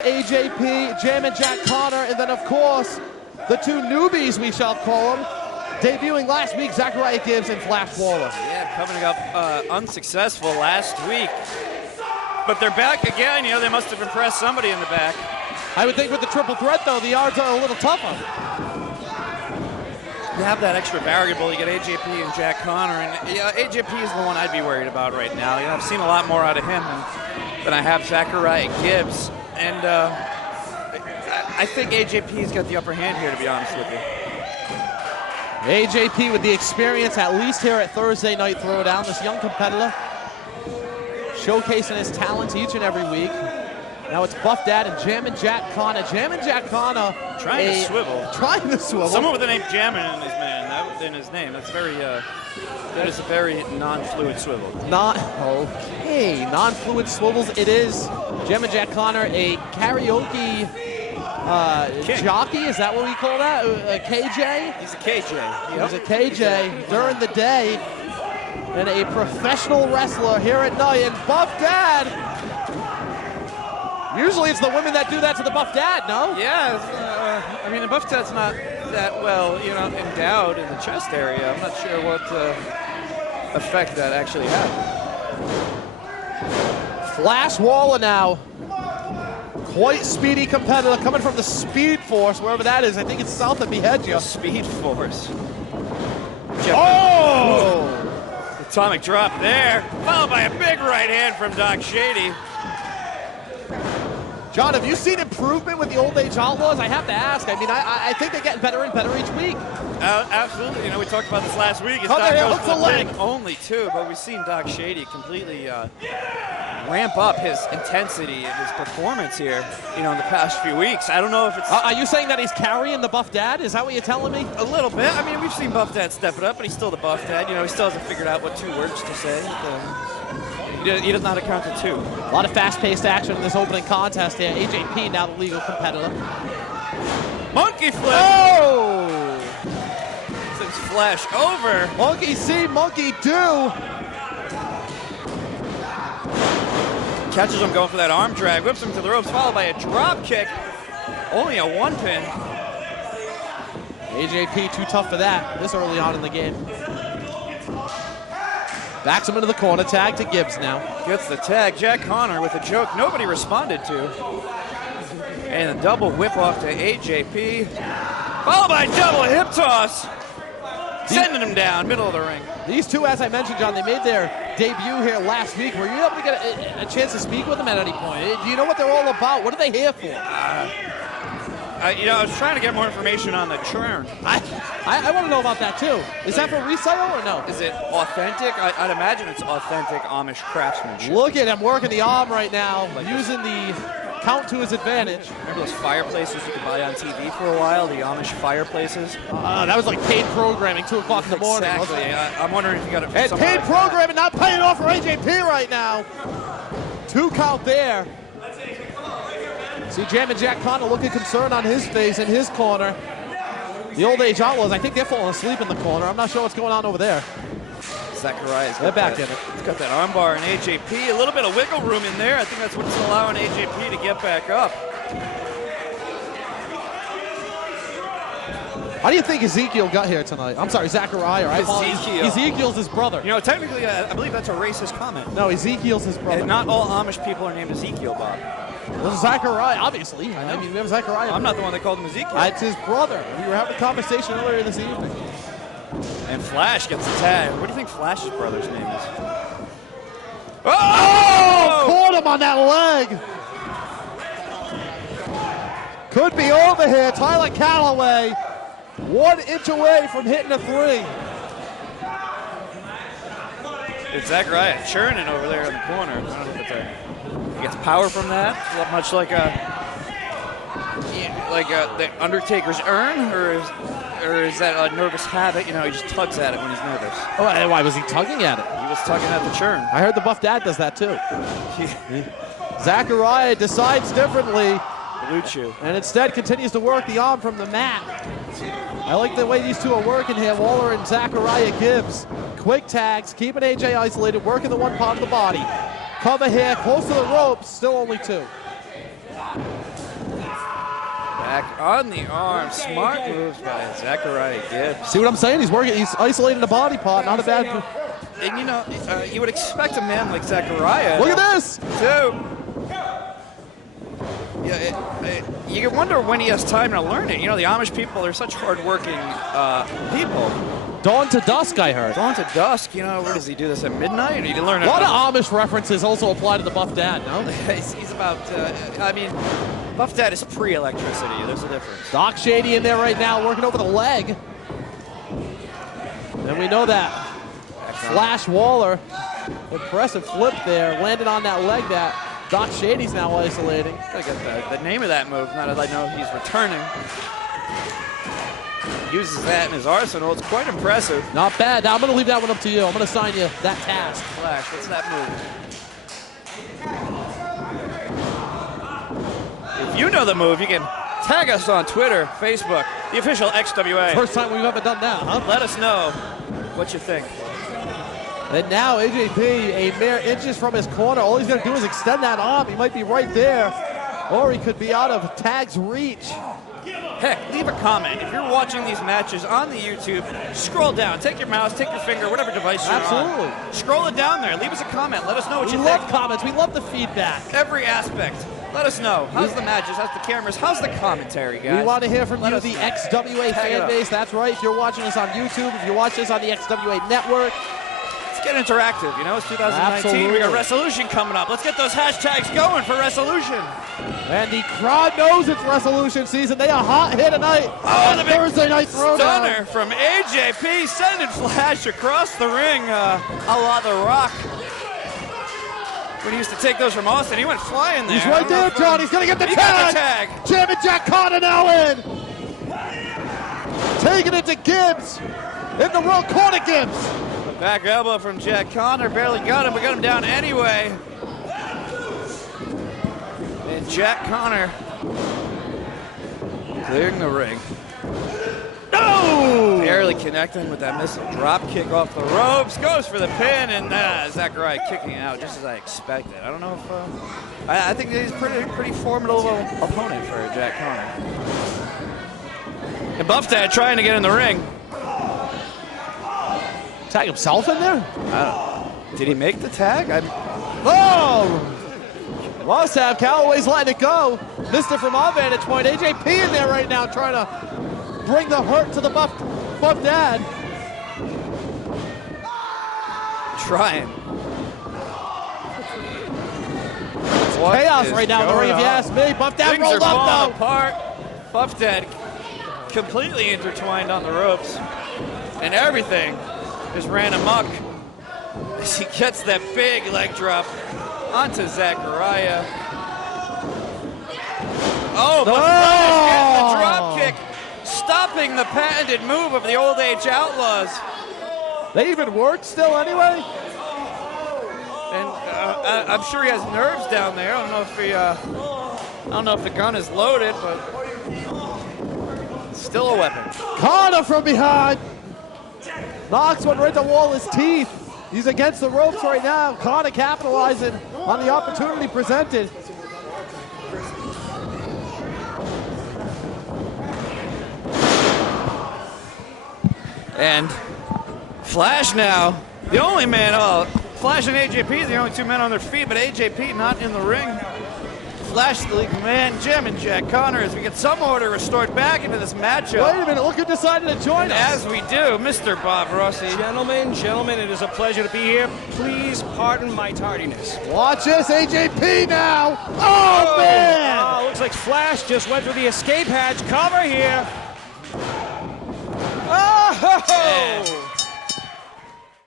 AJP, Jam and Jack Connor, and then of course the two newbies, we shall call them, debuting last week, Zachariah Gibbs and Flash Waller. Yeah, coming up unsuccessful last week, but they're back again. You know, they must have impressed somebody in the back. I would think with the triple threat though, the odds are a little tougher. You have that extra variable. You get AJP and Jack Connor, and yeah, AJP is the one I'd be worried about right now. You know, I've seen a lot more out of him than I have Zachariah Gibbs. And I think AJP's got the upper hand here, to be honest with you. AJP with the experience, at least here at Thursday Night Throwdown. This young competitor showcasing his talents each and every week. Now it's Buff Dad and Jam and Jack Connor. Jam and Jack Connor trying to swivel. Trying to swivel. Someone with the name Jammin' in his name. That's very. That is a very non-fluid swivel. Okay, non-fluid swivels it is. Jam and Jack Connor, a karaoke jockey, is that what we call that? A KJ? He's a KJ. Yep. He's a KJ during the day, and a professional wrestler here at night. And Buff Dad, usually it's the women that do that to the Buff Dad, no? Yeah, I mean, the Buff Dad's not that well, you know, endowed in the chest area. I'm not sure what effect that actually had. Flash Waller now, quite speedy competitor, coming from the Speed Force, wherever that is. I think it's south of Behedja. Speed Force. Oh! Atomic drop there, followed by a big right hand from Doc Shady. John, have you seen improvement with the Old Age Outlaws? I have to ask. I mean, I think they're getting better and better each week. Absolutely. You know, we talked about this last week. It's Doc goes to the leg only two, but we've seen Doc Shady completely ramp up his intensity and his performance here, you know, in the past few weeks. I don't know if it's... Are you saying that he's carrying the Buff Dad? Is that what you're telling me? A little bit. I mean, we've seen Buff Dad step it up, but he's still the Buff Dad. You know, he still hasn't figured out what two words to say. He does not account to two. A lot of fast-paced action in this opening contest here. AJP now the legal competitor. Monkey flip! Oh! Sends Flash over. Monkey see, monkey do. Catches him going for that arm drag, whips him to the ropes, followed by a drop kick. Only a one pin. AJP too tough for that this early on in the game. Backs him into the corner, tag to Gibbs now. Gets the tag, Jack Connor with a joke nobody responded to. And a double whip off to AJP. Followed by a double hip toss. Sending him down, middle of the ring. These two, as I mentioned, John, they made their debut here last week. Were you able to get a chance to speak with them at any point? Do you know what they're all about? What are they here for? You know, I was trying to get more information on the churn. I want to know about that too. Is that for resale or no? Is it authentic? I'd imagine it's authentic Amish craftsmanship. Look at him working the arm right now, using the count to his advantage. Remember those fireplaces you could buy on TV for a while? The Amish fireplaces? That was like paid programming, 2 o'clock in the morning. Exactly. I'm wondering if you got it. And paid programming not paying off for AJP right now. 2 count there. See Jam and Jack Connor looking concerned on his face in his corner. The Old Age Outlaws, I think they're falling asleep in the corner. I'm not sure what's going on over there. Zachariah's got back in it. He's got that armbar in AJP. A little bit of wiggle room in there. I think that's what's allowing AJP to get back up. How do you think Ezekiel got here tonight? I'm sorry, Zachariah. Ezekiel's his brother. You know, technically, I believe that's a racist comment. No, Ezekiel's his brother. And not all Amish people are named Ezekiel, Bob. Well, Zachariah, obviously. I mean, we have Zachariah. I'm not the one that called him Ezekiel. It's his brother. We were having a conversation earlier this evening. And Flash gets the tag. What do you think Flash's brother's name is? Oh! Caught him on that leg. Could be over here. Tyler Calloway, 1 inch away from hitting a 3. It's Zachariah churning over there in the corner. I don't know if it's he gets power from that, much like the Undertaker's urn, or is that a nervous habit? You know, he just tugs at it when he's nervous. Oh, why was he tugging at it? He was tugging at the churn. I heard the Buff Dad does that too. Zachariah decides differently. Blue Chew. And instead continues to work the arm from the mat. I like the way these two are working here, Waller and Zachariah Gibbs. Quick tags, keeping AJ isolated, working the one part of the body. Cover here, close to the ropes, still only 2. attack on the arm. Smart moves by Zachariah Gibbs. See what I'm saying? He's isolating the body part. Not a bad. And you know, you would expect a man like Zachariah. Look at this. Yeah, you wonder when he has time to learn it. You know, the Amish people are such hard-working people. Dawn to dusk, I heard. Dawn to dusk. You know, where does he do this at midnight? Or you learn a lot of Amish references also apply to the Buff Dad, no? He's about. I mean, Buff Dad is pre-electricity. There's a difference. Doc Shady in there right now, working over the leg. And we know that. Flash Waller, impressive flip there, landed on that leg that Doc Shady's now isolating. Gotta get the name of that move now that I know he's returning. Uses that in his arsenal. It's quite impressive. Not bad. Now I'm going to leave that one up to you. I'm going to assign you that task. Flash, what's that move? If you know the move, you can tag us on Twitter, Facebook, the official XWA. First time we've ever done that, huh? Let us know what you think. And now AJP, a mere inches from his corner. All he's going to do is extend that arm. He might be right there, or he could be out of Tag's reach. Heck, leave a comment. If you're watching these matches on the YouTube, scroll down. Take your mouse, take your finger, whatever device you're Absolutely. on. Scroll it down there. Leave us a comment. Let us know what you think. We love comments. We love the feedback. Every aspect. Let us know. How's the matches? How's the cameras? How's the commentary, guys? We want to hear from you, the XWA fan base. That's right. If you're watching us on YouTube, if you're watching us on the XWA network, let's get interactive. You know, it's 2019. Absolutely. We got Resolution coming up. Let's get those hashtags going for Resolution. And the crowd knows it's Resolution season. They are hot here tonight. Oh, the big Thursday night throwdown. Stunner from AJP, sending Flash across the ring, a la The Rock. When he used to take those from Austin, he went flying there. He's right there, John. He's going to get the tag. Got the tag. Jamming Jack Carter now in. Taking it to Gibbs. In the world corner, Gibbs. The back elbow from Jack Connor. Barely got him, but got him down anyway. And Jack Connor clearing the ring. No! Barely connecting with that missile drop kick off the ropes. Goes for the pin, and Zachariah kicking out just as I expected. I don't know if... I think he's pretty formidable opponent for Jack Connor. And Buff Dad trying to get in the ring. Tag himself in there? I don't know. Did he make the tag? Oh! Must have. Callaway's letting it go. Missed it from our vantage point. AJP in there right now trying to bring the hurt to the Buff Dad. Trying. Chaos right now in the ring, if you ask me. Buff Dad rolled up, though. Apart. Buff Dad completely intertwined on the ropes. And everything just ran amok as he gets that big leg drop onto Zachariah. Oh, but Flash getting the drop kick, stopping the patented move of the old age Outlaws. They even work still anyway? And I'm sure he has nerves down there. I don't know if the gun is loaded, but still a weapon. Connor from behind. Knocks one right to Waller's teeth. He's against the ropes right now. Connor capitalizing on the opportunity presented. And Flash now, the only man, Flash and AJP, the only two men on their feet, but AJP not in the ring. Flash, the league man, jamming Jack Connor as we get some order restored back into this matchup. Wait a minute, look who decided to join us. As we do, Mr. Bob Rossi. Gentlemen, it is a pleasure to be here. Please pardon my tardiness. Watch this, AJP now. Oh, man! Oh, looks like Flash just went through the escape hatch. Cover here. Oh!